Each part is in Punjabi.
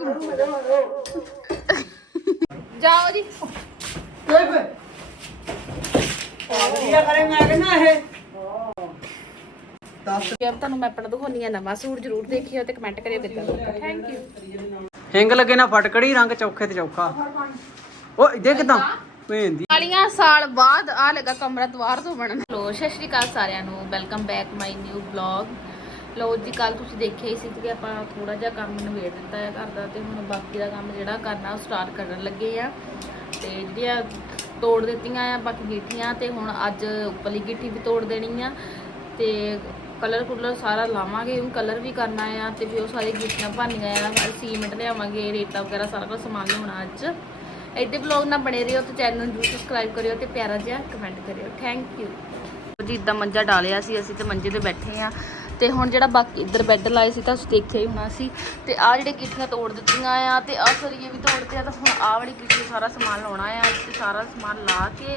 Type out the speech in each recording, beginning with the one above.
ਵਲੌਗ ਨੂੰ ਜਾਓ ਜੀ। ਵਧੀਆ ਕਰੇ ਮੈਂ ਕਹਿੰਦਾ ਇਹ ਜੇ ਤੁਹਾਨੂੰ ਮੈਂ ਆਪਣਾ ਦਿਖਾਉਣੀ ਆ ਨਵਾਂ ਸੂਟ ਜ਼ਰੂਰ ਦੇਖਿਓ ਤੇ ਕਮੈਂਟ ਕਰਿਓ ਕਿੱਦਾਂ ਦਾ ਥੈਂਕ ਯੂ ਹਿੰਗ ਲੱਗੇ ਨਾ ਫਟਕੜੀ ਰੰਗ ਚੌਖੇ ਤੇ ਚੌਖਾ। ਓ ਇਦੇ ਕਿਦਾਂ? ਭੇਂਦੀ ਵਾਲੀਆਂ ਸਾਲ ਬਾਅਦ ਆ ਲੱਗਾ ਕਮਰਾ ਦੁਆਰ ਤੋਂ ਬਣਨ। ਲੋ ਸਤਿ ਸ਼੍ਰੀ ਅਕਾਲ ਸਾਰਿਆਂ ਨੂੰ। Welcome back my new blog ਲੋ ਜੀ ਕੱਲ ਤੁਸੀਂ ਦੇਖਿਆ ਹੀ ਸੀ ਕਿ ਆਪਾਂ ਥੋੜਾ ਜਿਹਾ ਕੰਮ ਨਿਬੇੜ ਦਿੱਤਾ ਹੈ ਘਰ ਦਾ ਤੇ ਹੁਣ ਬਾਕੀ ਦਾ ਕੰਮ ਜਿਹੜਾ ਕਰਨਾ ਉਹ ਸਟਾਰਟ ਕਰਨ ਲੱਗੇ ਆ। ਤੇ ਜਿਹੜੀਆਂ ਤੋੜ ਦਿੱਤੀਆਂ ਆ, ਬਾਕੀ ਗਿੱਠੀਆਂ ਤੇ ਹੁਣ ਅੱਜ ਉੱਪਰਲੀ ਗਿੱਠੀ ਵੀ ਤੋੜ ਦੇਣੀ ਆ। ਤੇ ਕਲਰ ਕੁਲਰ ਸਾਰਾ ਲਾਵਾਂਗੇ, ਹੁਣ ਕਲਰ ਵੀ ਕਰਨਾ ਆ ਤੇ ਫਿਰ ਉਹ ਸਾਰੀ ਗਿੱਠੀਆਂ ਭਰਨੀਆਂ ਆ ਸੀਮੈਂਟ ਲਿਆਵਾਂਗੇ, ਰੇਤਾ ਵਗੈਰਾ ਸਾਰਾ ਕੁਝ ਸਮਾਨ ਲਿਆਉਣਾ ਅੱਜ। ਇੱਥੇ ਵਲੌਗ ਨਾਲ ਬਣੇ ਰਹੋ ਤੇ ਚੈਨਲ ਨੂੰ ਜਰੂਰ ਸਬਸਕ੍ਰਾਈਬ ਕਰਿਓ ਤੇ ਪਿਆਰਾ ਜਿਹਾ ਕਮੈਂਟ ਕਰਿਓ। ਥੈਂਕ ਯੂ ਜੀ, ਇਦਾਂ ਮੰਜਾ ਡਾਲਿਆ ਸੀ, ਅਸੀਂ ਤੇ ਮੰਜੇ ਤੇ ਬੈਠੇ ਆ। ਤੇ ਹੁਣ ਜਿਹੜਾ ਬਾਕੀ ਇੱਧਰ ਬੈੱਡ ਲਾਏ ਸੀ ਤਾਂ ਤੁਸੀਂ ਦੇਖਿਆ ਹੀ ਹੋਣਾ ਸੀ। ਤੇ ਆ ਜਿਹੜੇ ਗਿੱਠੀਆਂ ਤੋੜ ਦਿੱਤੀਆਂ ਆ ਤੇ ਆ ਸਰੀਏ ਵੀ ਤੋੜਦੇ ਆ ਤਾਂ ਹੁਣ ਆ ਵਾਲੀ ਗਿੱਠੀ ਸਾਰਾ ਸਮਾਨ ਲਾਉਣਾ ਆ ਤੇ ਸਾਰਾ ਸਮਾਨ ਲਾ ਕੇ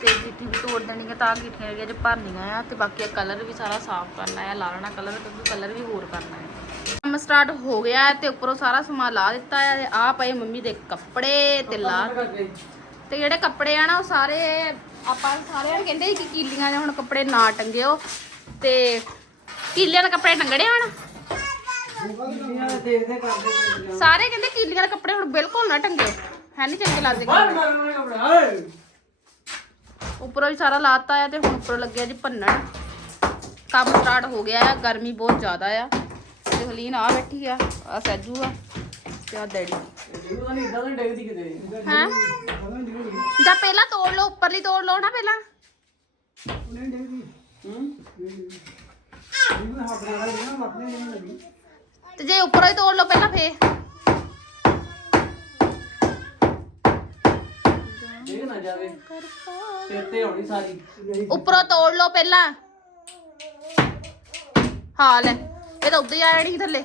ਤੇ ਗਿੱਠੀ ਵੀ ਤੋੜ ਦੇਣੀ ਆ ਤਾਂ ਗਿੱਠੀਆਂ ਜਿਹੜੀਆਂ ਚ ਭਰਨੀਆਂ ਆ ਤੇ ਬਾਕੀ ਕਲਰ ਵੀ ਸਾਰਾ ਸਾਫ਼ ਕਰਨਾ ਆ ਲਾ ਲੈਣਾ ਕਲਰ ਕਿਉਂਕਿ ਕਲਰ ਵੀ ਹੋਰ ਕਰਨਾ ਹੈ ਕੰਮ ਸਟਾਰਟ ਹੋ ਗਿਆ ਤੇ ਉੱਪਰੋਂ ਸਾਰਾ ਸਮਾਨ ਲਾ ਦਿੱਤਾ ਹੈ ਤੇ ਆ ਪਏ ਮੰਮੀ ਦੇ ਕੱਪੜੇ ਤੇ ਲਾ ਤੇ ਜਿਹੜੇ ਕੱਪੜੇ ਆ ਨਾ ਉਹ ਸਾਰੇ ਆਪਾਂ ਸਾਰਿਆਂ ਨੂੰ ਕਹਿੰਦੇ ਕਿ ਕੀਲੀਆਂ ਦੇ ਹੁਣ ਕੱਪੜੇ ਨਾ ਟੰਗਿਓ ਤੇ ਕੀਲੀਆਂ ਦੇ ਕੱਪੜੇ ਟੰਗੜੇ ਕਰਦੇ ਸਾਰੇ ਕਹਿੰਦੇ ਕੀਲੀਆਂ ਦੇ ਕੱਪੜੇ ਹੁਣ ਬਿਲਕੁਲ ਨਾ ਟੰਗਿਓ ਹੈ ਨਹੀਂ ਚੰਗੇ ਲੱਗਦੇ ਕੱਪੜੇ। ਉੱਪਰੋਂ ਵੀ ਸਾਰਾ ਲਾਤਾ ਆ ਤੇ ਹੁਣ ਉੱਪਰੋਂ ਲੱਗਿਆ ਜੀ ਭੰਨਣ। ਕੰਮ ਸਟਾਰਟ ਹੋ ਗਿਆ ਆ ਗਰਮੀ ਬਹੁਤ ਜ਼ਿਆਦਾ ਆ। ਤੇ ਹਲੀਨ ਆ ਬੈਠੀ ਆ ਆ ਸੈਜੂ ਆ ਤੇ ਆ ਡੈਡੀ। ਇਦਾਂ ਨਹੀਂ ਡੇਗਦੀ ਕਿਤੇ। ਹੈ? ਜਾਂ ਪਹਿਲਾਂ ਤੋੜ ਲਓ ਉੱਪਰਲੀ ਤੋੜ ਲਓ ਨਾ ਪਹਿਲਾਂ। ਤੇ ਜੇ ਉੱਪਰੋਂ ਹੀ ਤੋੜ ਲਓ ਪਹਿਲਾਂ ਫੇ ਦੇਖ ਨਾ ਜਾਵੇ। ਸਿਰ ਤੇ ਹੋਣੀ ਸਾਰੀ। ਉੱਪਰੋਂ ਤੋੜ ਲਓ ਪਹਿਲਾਂ। ਹਾਂ ਲੈ। ਇਹ ਤਾਂ ਉੱਤੇ ਜਾਣੀ ਸੀ ਥੱਲੇ।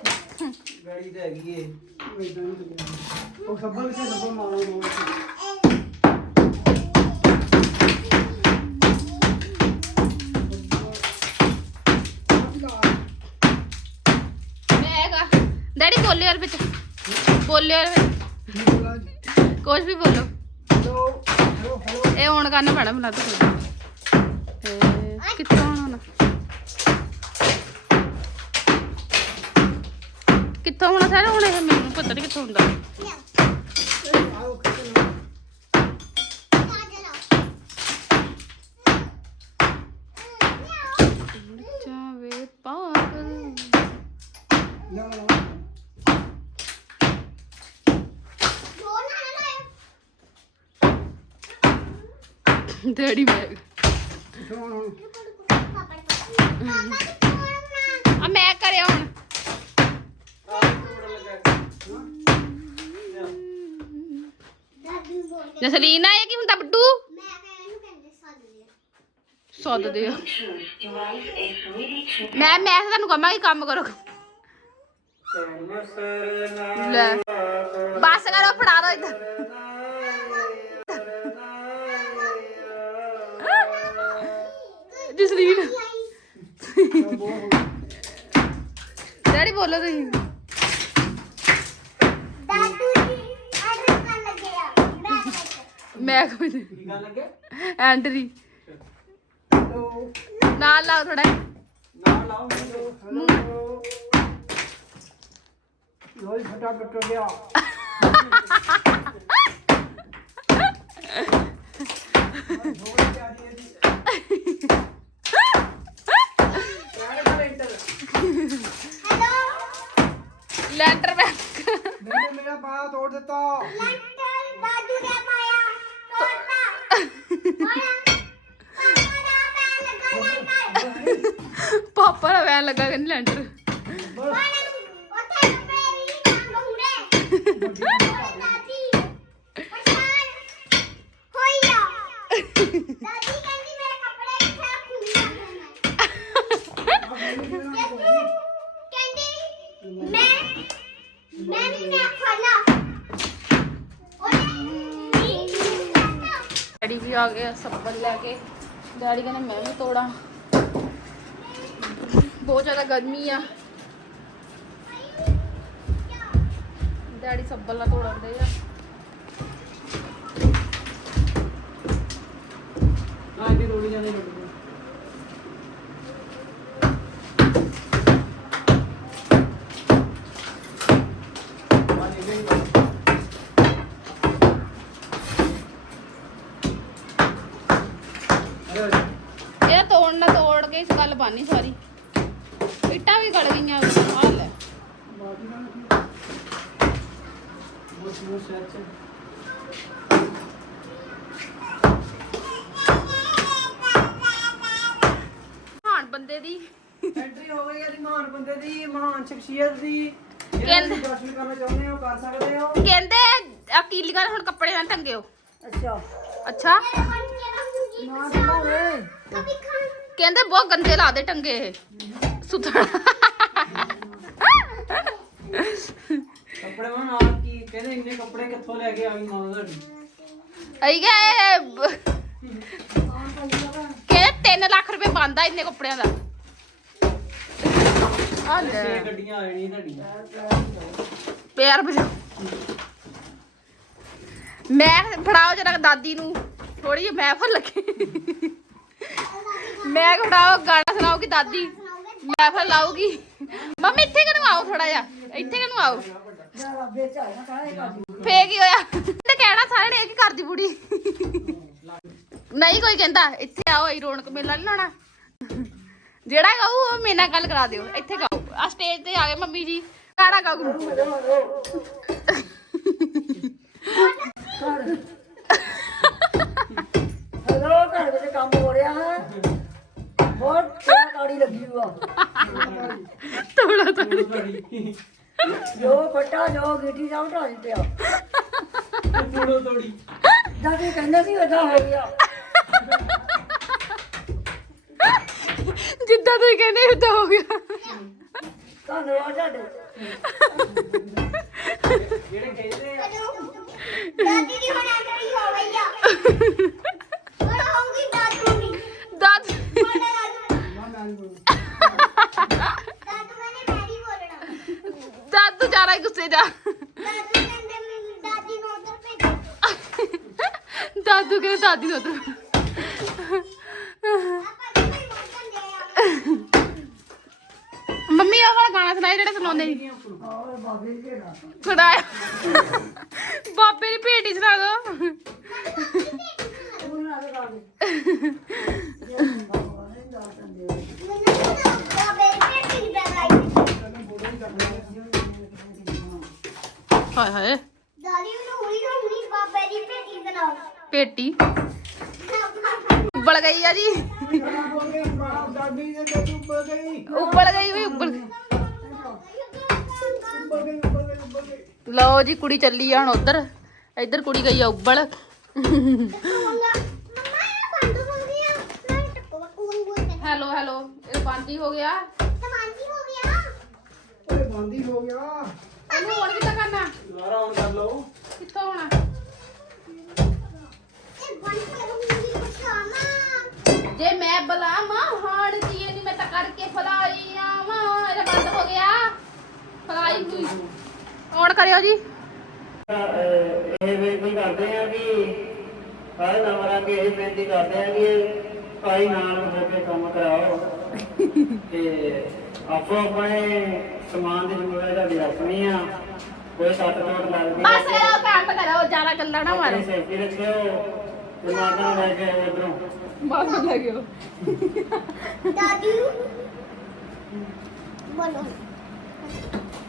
ਗਾੜੀ ਤੇ ਹੈਗੀ ਏ। ਉਹ ਸੱਬਲ ਕਿਸੇ ਸੱਬਲ ਮਾਰੋ। ਬੋਲਿਓ ਯਾਰ ਵਿੱਚ। ਬੋਲਿਓ ਯਾਰ ਵਿੱਚ। ਕੁਝ ਵੀ ਬੋਲੋ। ਇਹ ਹੁਣ ਕਰਨਾ ਪੈਣਾ ਬਣਾ ਤੋ ਕਿੱਥੋਂ ਆਉਣਾ ਕਿੱਥੋਂ ਹੋਣਾ ਸਾਰੇ ਹੁਣ ਇਹ? ਮੈਨੂੰ ਪਤਾ ਨਹੀਂ ਕਿੱਥੋਂ ਹੁੰਦਾ ਜਾਵੇ ਪਾਗਲ। ਡੈਡੀ ਬੈਗ ਆ ਮੈਂ ਕਰਿਆ ਹੁਣ। ਜਸਲੀਨ ਆਏ ਕੀ ਹੁੰਦਾ ਬੱਟੂ ਸੌਦਦੇ ਆ ਮੈਂ ਮੈਂ ਤੁਹਾਨੂੰ ਕਹਾਂਗੀ ਕੰਮ ਕਰੋ। ਲੈ ਬਸ ਕਰੋ ਫੜਾ ਦੋ ਇੱਧਰ ਜਸਲੀਨ ਡੈਡੀ ਬੋਲੋ ਤੁਸੀਂ ਮੈਂ ਕੋਈ ਕੀ ਗੱਲ ਲੱਗੇ ਐਂਟਰੀ ਨਾਲ ਲਾਓ ਥੋੜਾ ਨਾ ਲਾਓ ਮੈਨੂੰ ਲੋਈ ਫਟਾ ਟੁੱਟ ਗਿਆ ਲੈਂਟਰ ਮੈਂ ਮੈਨੂੰ ਮੇਰਾ ਪਾ ਤੋੜ ਦਿੱਤਾ। ਪਾਪਾ ਦਾ ਵੈਨ ਲੱਗਾ ਕਹਿੰਦੇ ਲੈਂਟਰ। ਬਸ। ਡੈਡੀ ਵੀ ਆ ਗਏ ਸੱਬਲ ਲੈ ਕੇ। ਡੈਡੀ ਕਹਿੰਦੇ ਮੈਂ ਵੀ ਤੋੜਾਂ। ਬਹੁਤ ਜ਼ਿਆਦਾ ਗਰਮੀ ਆ। ਡੈਡੀ ਸੱਬਲ ਨਾਲ ਤੋੜਦੇ ਆ। ਆ ਇਹਦੀ ਰੋੜੀ ਜਾਂਦੇ ਰੋੜੀ ਇਹ ਤੋੜ ਨਾ ਤੋੜ ਕੇ ਇਸ ਗੱਲ ਬਾਨੀ ਸਾਰੀ। ਇੱਟਾਂ ਵੀ ਗਲ ਗਈਆਂ ਹਾਲ ਸੈਟ ਹਾਨ ਬੰਦੇ ਦੀ। ਐਂਟਰੀ ਹੋ ਗਈ ਹੈ ਜੀ ਮਹਾਨ ਬੰਦੇ ਦੀ ਮਹਾਨ ਸ਼ਖਸੀਅਤ ਦੀ। ਕਹਿੰਦੇ- ਕਹਿੰਦੇ ਦਰਸ਼ਨ ਕਰਨਾ ਚਾਹੁੰਦੇ ਹੋ ਕਰ ਸਕਦੇ ਹੋ? ਕਹਿੰਦੇ ਆ ਕੀਲੀਆਂ ਹੁਣ ਕੱਪੜੇ ਨਾਲ ਟੰਗਿਓ। ਅੱਛਾ। ਅੱਛਾ। ਨਾ ਕਹਿੰਦੇ ਬਹੁਤ ਗੰਦੇ ਲਾ ਦੇ ਟੰਗੇ ਇਹ। ਸੁਥੜਾ ਕੱਪੜੇ ਬਣਾ ਕੀ ਕਹਿੰਦੇ ਇੰਨੇ ਕੱਪੜੇ ਕਿੱਥੋਂ ਲੈ ਕੇ ਆ ਗਈ ਮਾਂ ਤੁਹਾਡੀ? ਅਈ ਗਏ ਕਹਿੰਦੇ 3 ਲੱਖ ਰੁਪਏ ਬੰਦਾ ਇੰਨੇ ਕੱਪੜਿਆਂ ਦਾ। ਆ ਛੇ ਲੈ ਗੱਡੀਆਂ ਆ ਜਾਣੀਆਂ ਤੁਹਾਡੀਆਂ। ਪਿਆਰ ਬਜਾ ਮੈਂ ਫੜਾਓ ਜਰਾ ਦਾਦੀ ਨੂੰ। ਥੋੜੀ ਜਿਹੀ ਮਹਿਫਲ ਲੱਗੇ। ਮੈਂ ਕਿਹਾ ਫੜਾਓ, ਗਾਣਾ ਸੁਣਾਓਗੀ ਦਾਦੀ। ਮਹਿਫਲ ਲਾਊਗੀ। ਮੰਮੀ, ਇੱਥੇ ਕਿਨੂੰ ਆਓ ਥੋੜਾ ਜਿਹਾ? ਇੱਥੇ ਕਿਨੂੰ ਆਓ? ਫੇਕ ਹੀ ਹੋਇਆ? ਤੇ ਕਹਿਣਾ ਸਾਰੇ ਨੇ ਇਹ ਕੀ ਕਰਦੀ ਬੁੜੀ। ਨਹੀਂ, ਕੋਈ ਕਹਿੰਦਾ, ਇੱਥੇ ਆਓ ਇਹ ਰੌਣਕ ਮੇਲਾ ਨਹੀਂ ਲਾਉਣਾ। ਜਿਹੜਾ ਕਹੂ, ਉਹ ਮੇਰੇ ਨਾਲ ਗੱਲ ਕਰਾ ਦਿਓ। ਇੱਥੇ ਗਾਓ ਆ ਸਟੇਜ ਤੇ ਆ ਗਏ ਮੰਮੀ ਜੀ। ਗਾਣਾ ਗਾਓ ਘਰ ਵਿੱਚ ਕੰਮ ਹੋ ਰਿਹਾ ਹੈ। ਬਹੁਤ ਗਾੜੀ ਲੱਗੀ ਹੋਆ ਤੋੜਾ ਤੋੜ। ਜੋ ਫੱਟਾ ਜੋ ਗੀਟੀ ਦਾ ਉਠਾ ਦਿੱਤਿਆ ਤੋੜੋ ਤੋੜੀ। ਜਦ ਇਹ ਕਹਿੰਦਾ ਸੀ ਏਦਾਂ ਹੋ ਗਿਆ। ਜਿੱਦਾਂ ਤੁਸੀਂ ਕਹਿੰਦੇ ਉਦਾਂ ਹੋ ਗਿਆ। ਧੰਨਵਾਦ ਤੁਹਾਡੇ। ਜਿਹੜੇ ਕਹਿੰਦੇ ਆ। ਦਾਦੀ ਦੀ ਹੁਣ ਐਂਟਰੀ ਹੋ ਗਈ ਆ। ਹੋਊਗੀ ਦਾਦੂ ਦੀ ਦਾਦ। ਦਾਦੂ। ਦਾਦੂ ਮੈਨੇ ਮੈਰੀ ਬੋਲਣਾ। ਦਾਦੂ ਜਾ ਰਿਹਾ ਗੁੱਸੇ ਜਾ। ਦਾਦੂ ਕਹਿੰਦੇ ਮੈਨੂੰ ਦਾਦੀ ਨੂੰ ਉਧਰ ਭੇਜੋ। ਦਾਦੂ ਕਹਿੰਦੇ ਦਾਦੀ ਨੂੰ ਉਧਰ। ਆਪਾਂ ਜੀ ਕੋਈ ਮੋਟਨ ਦੇ ਆ ਮੰਮੀ ਉਹ ਵਾਲਾ ਗਾਣਾ ਸੁਣਾਈ ਜਿਹੜਾ ਸੁਣਾਉਂਦੇ ਜੀ ਸੁਣਾਇਆ। ਬਾਬੇ ਦੀ ਭੇਟ ਸੁਣਾ ਦੋ। ਹਾਏ ਹਾਏ ਦਾਦੀ ਨੂੰ ਹੁਣੀ ਨਾ ਹੁਣੀ ਬਾਬੇ ਦੀ ਭੇਟੀ ਬਣਾਓ ਪੇਟੀ ਉੱਬਲ ਗਈ ਆ ਜੀ ਦਾਦੀ ਦੇ ਤੇ ਉੱਪਰ ਗਈ ਉੱਬਲ ਗਈ ਵੀ ਉੱਬਲ ਉੱਪਰ ਗਈ ਉੱਪਰ ਗਈ ਉੱਪਰ ਗਈ ਲਓ ਜੀ ਕੁੜੀ ਚੱਲੀ ਆ ਹੁਣ ਉਧਰ ਇੱਧਰ ਕੁੜੀ ਗਈ ਆ ਉੱਬਲ ਮੰਮਾ ਇਹ ਬੰਦ ਹੋ ਗਿਆ ਮੈਂ ਟੱਕੋ ਕੋਣ ਬੋਲਦਾ ਹੈਲੋ ਹੈਲੋ ਇਹ ਬੰਦ ਹੀ ਹੋ ਗਿਆ ਤਮਾਂਜੀ ਹੋ ਗਿਆ ਓਏ ਬੰਦੀ ਹੋ ਗਿਆ ਇਹਨੂੰ ਹੁਣ ਕਿੱਦਾਂ ਕਰਨਾ ਦੁਬਾਰਾ ਆਨ ਕਰ ਲਓ ਕਿੱਥੋਂ ਹੋਣਾ ਇਹ ਬੰਦ ਕਰੂੰਗੀ ਪਛਾਣਾ ਜੇ ਮੈਂ ਬਲਾਵਾਂ ਹਾਣ ਦੀ ਨਹੀਂ ਮੈਂ ਤਾਂ ਕਰਕੇ ਫਲਾਈ ਆਵਾਂ ਇਹਦਾ ਬੰਦ ਹੋ ਗਿਆ ਫਲਾਈ ਹੋਈ ਔਨ ਕਰਿਓ ਜੀ ਇਹ ਬੇਨਤੀ ਕਰਦੇ ਆ ਕਿ ਸਾਰੇ ਨੰਬਰਾਂ ਦੀ ਇਹ ਬੇਨਤੀ ਕਰਦੇ ਆ ਕਿ ਭਾਈ ਨਾਲ ਹੋ ਕੇ ਕੰਮ ਕਰਾਓ ਤੇ ਆਪੋ ਆਪਣੇ ਸਮਾਨ ਦੀ ਜ਼ਿੰਮੇਵਾਰੀ ਤੁਹਾਡੀ ਆਪਣੀ ਆ। ਕੋਈ ਸੱਟ ਚੋਟ ਲੱਗਦੀ ਬਸ ਇਹ ਕੰਮ ਕਰੋ ਜ਼ਿਆਦਾ ਗੱਲਾਂ ਨਾ ਮਾਰੋ। ਸੇਫਟੀ ਰੱਖਿਓ ਦਿਮਾਗਾਂ ਲੈ ਕੇ ਉਧਰੋਂ ਬਾਤ ਲੱਗਿਓ ਦਾਦੀ ਬੋਲੋ